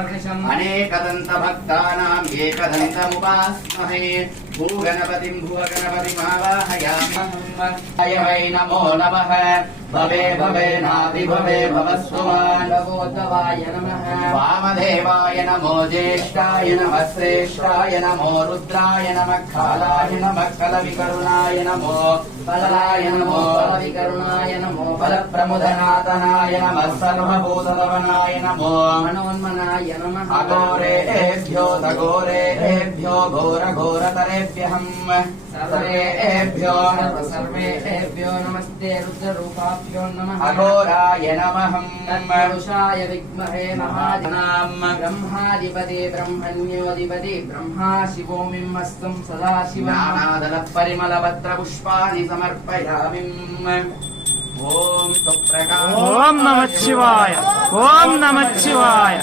అనేకదంత భక్తానాం ఏకదంతముపాస్మహే భూగణపతిం భువగణపతిమావాహయామి why నమో నమః భవే భవేనాది భవే భవస్వమాన్ భగవద్వాయ నమః వామదేవాయ నమో జ్యేష్ఠాయ నమః శ్రేష్ఠాయ నమో రుద్రాయ నమః కాలాయ నమః కలవికరుణాయ నమో ఫలాయ నమో ఫలవికరుణాయ నమో ఫలప్రముదనాతనాయ నమః సర్వభూతలవనాయ నమో మనోన్మనాయ నమః అఘోరేభ్యో తఘోరేభ్యో ఘోరఘోరతరేభ్యహం సర్వేభ్యో సర్వేభ్యో నమస్తే రుద్రరూపాభ్యో నమః అఘోరాయ నమః పురుషాయ విద్మహే మహాజనాం బ్రహ్మాధిపతి బ్రహ్మణ్యోధిపతి బ్రహ్మా శివో మిమ్మస్తం సదాశివం నానాదల పరిమళ పత్ర పుష్పాని సమర్పయామి ఓం నమః శివాయ ఓం నమః శివాయ